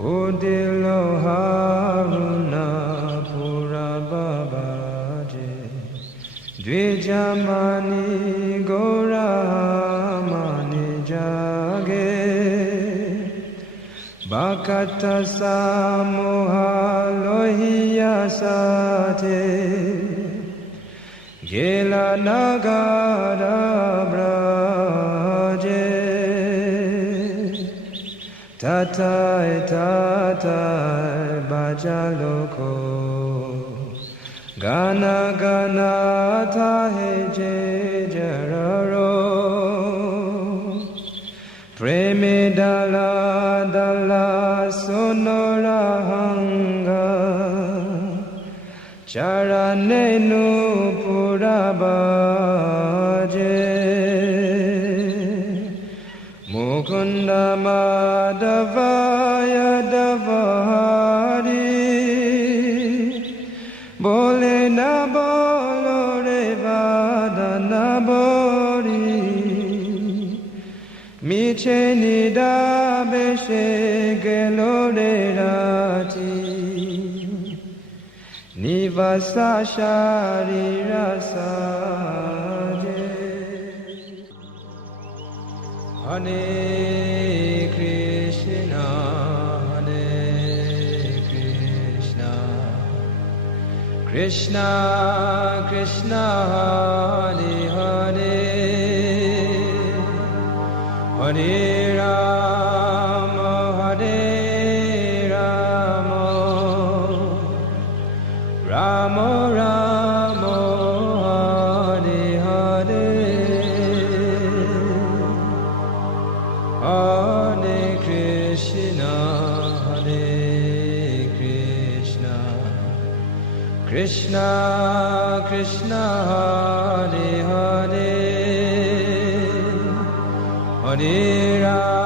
Udilo haruna pura babaje Dvijamani gora mani jage Bakata samoha lohiya sate Gela nagara braje Tatai tatai bajaloko Gana gana tahe je jararo Preme dala dala sonorahanga Charanenu purabaje Mukunda madhavaya davari Bole na bolo re vada na bori Miche nida beshe gelo re rati Nivasa sharira saje Hare Krishna Krishna Krishna Hare Hare Hare Rama Hare Rama Rama Rama Hare Hare Hare Krishna Krishna Krishna Hare Hare Hare Rama